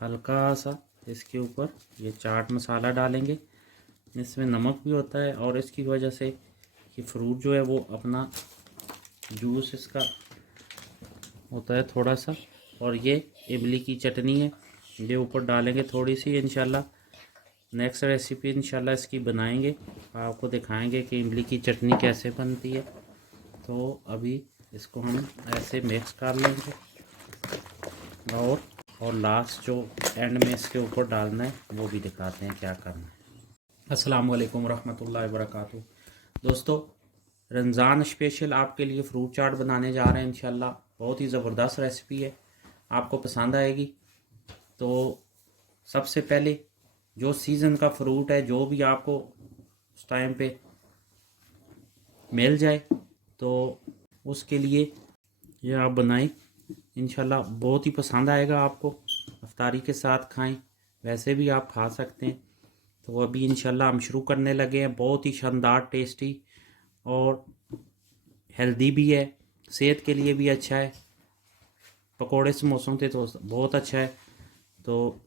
हल्का सा इसके ऊपर ये चाट मसाला डालेंगे। इसमें नमक भी होता है और इसकी वजह से ये फ्रूट जो है वो अपना जूस इसका होता है थोड़ा सा। और ये इमली की चटनी है, ये ऊपर डालेंगे थोड़ी सी। इंशाल्लाह नेक्स्ट रेसिपी इंशाल्लाह इसकी बनाएंगे, आपको दिखाएंगे कि इमली की चटनी कैसे बनती है। तो अभी इसको हम ऐसे मिक्स कर लेंगे और लास्ट जो एंड में इसके ऊपर डालना है वो भी दिखाते हैं क्या करना है। अस्सलाम वालेकुम रहमतुल्लाहि वबरकातुहू। दोस्तों, रमज़ान स्पेशल आपके लिए फ्रूट चाट बनाने जा रहे हैं इंशाल्लाह। बहुत ही ज़बरदस्त रेसिपी है, आपको पसंद आएगी। तो सबसे पहले जो सीज़न का फ्रूट है, जो भी आपको उस टाइम पे मिल जाए, तो उसके लिए ये आप बनाएं। इंशाल्लाह बहुत ही पसंद आएगा आपको। अफ्तारी के साथ खाएं, वैसे भी आप खा सकते हैं। तो अभी इंशाल्लाह हम शुरू करने लगे हैं। बहुत ही शानदार, टेस्टी और हेल्दी भी है, सेहत के लिए भी अच्छा है। पकोड़े समोसों से तो बहुत अच्छा है। तो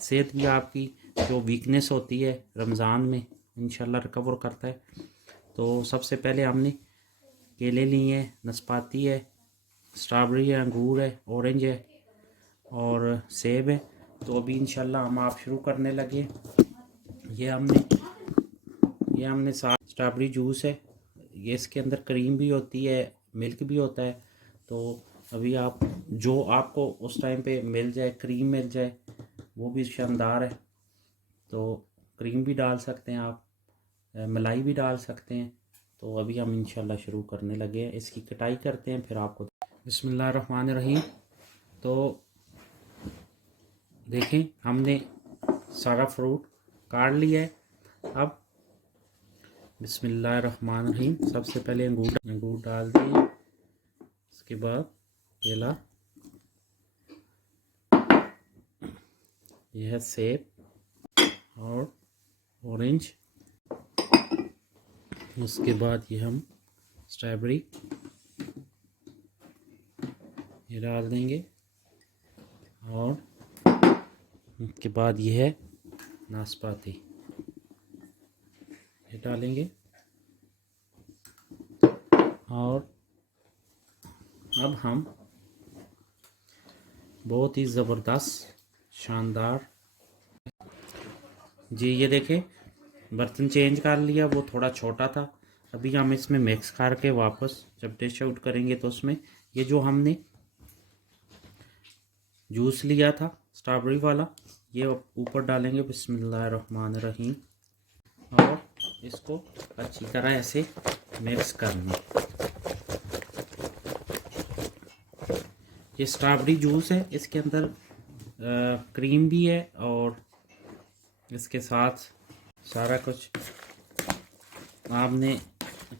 सेहत भी आपकी जो वीकनेस होती है रमज़ान में इंशाल्लाह रिकवर करता है। तो सबसे पहले हमने केले लिए हैं, नाशपाती है, स्ट्रॉबेरी है, अंगूर है, ऑरेंज है और सेब है। तो अभी इंशाल्लाह हम आप शुरू करने लगे। ये हमने साथ स्ट्रॉबेरी जूस है, ये इसके अंदर क्रीम भी होती है, मिल्क भी होता है। तो अभी आप जो आपको उस टाइम पे मिल जाए, क्रीम मिल जाए, वो भी शानदार है। तो क्रीम भी डाल सकते हैं आप, मलाई भी डाल सकते हैं। तो अभी हम इंशाल्लाह शुरू करने लगे हैं, इसकी कटाई करते हैं फिर आपको। बिस्मिल्लाहिर्रहमानिर्रहीम। तो देखें, हमने सारा फ्रूट काट लिया है। अब बिस्मिल्लाहिर्रहमानिर्रहीम, सबसे पहले अंगूर डाल दिए, उसके बाद केला, यह है सेब और ऑरेंज, उसके बाद ये हम स्ट्रॉबेरी ये डाल देंगे और उसके बाद ये है नाशपाती, ये डालेंगे। और अब हम बहुत ही ज़बरदस्त शानदार, जी ये देखें, बर्तन चेंज कर लिया, वो थोड़ा छोटा था। अभी हम इसमें मिक्स करके वापस जब डिश आउट करेंगे तो उसमें ये जो हमने जूस लिया था स्ट्रॉबेरी वाला, ये ऊपर डालेंगे बिस्मिल्लाहिर्रहमानिर्रहीम और इसको अच्छी तरह ऐसे मिक्स करना। ये स्ट्रॉबेरी जूस है, इसके अंदर क्रीम भी है और इसके साथ सारा कुछ आपने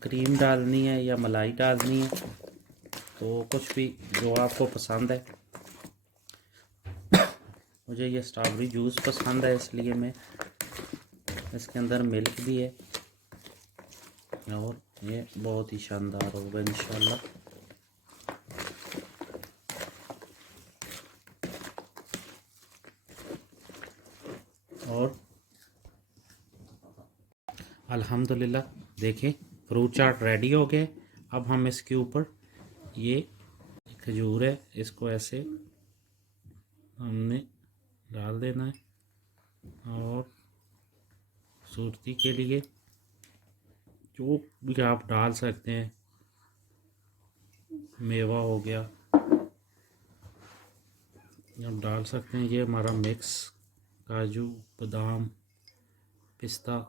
क्रीम डालनी है या मलाई डालनी है, तो कुछ भी जो आपको पसंद है। मुझे ये स्ट्रॉबेरी जूस पसंद है, इसलिए मैं इसके अंदर मिल्क भी है और ये बहुत ही शानदार होगा इंशाल्लाह। और अल्हम्दुलिल्लाह देखें, फ्रूट चाट रेडी हो गए। अब हम इसके ऊपर ये खजूर है, इसको ऐसे हमने डाल देना है और खूबसूरती के लिए जो भी आप डाल सकते हैं, मेवा हो गया आप डाल सकते हैं। ये हमारा मिक्स काजू, बादाम, पिस्ता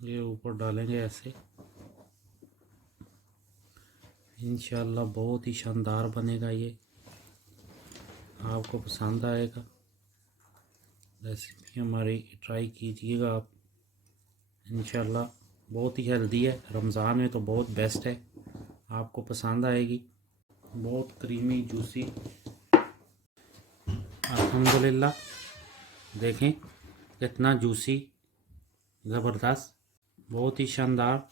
ये ऊपर डालेंगे ऐसे। इंशाल्लाह बहुत ही शानदार बनेगा, ये आपको पसंद आएगा। रेसिपी हमारी ट्राई कीजिएगा आप, इंशाल्लाह बहुत ही हेल्दी है, रमज़ान में तो बहुत बेस्ट है, आपको पसंद आएगी। बहुत क्रीमी जूसी, अल्हम्दुलिल्लाह देखें कितना जूसी, ज़बरदस्त, बहुत ही शानदार।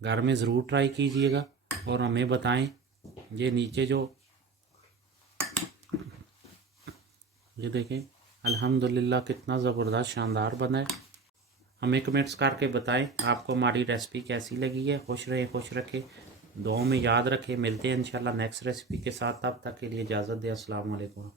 घर में ज़रूर ट्राई कीजिएगा और हमें बताएं। ये नीचे जो ये देखें अल्हम्दुलिल्लाह कितना ज़बरदस्त शानदार बना है। हमें कमेंट्स करके बताएं आपको हमारी रेसिपी कैसी लगी है। खुश रहे खुश रखे, दुआओं में याद रखें। मिलते हैं इंशाल्लाह नेक्स्ट रेसिपी के साथ। तब तक के लिए इजाज़त दें। अस्सलाम वालेकुम।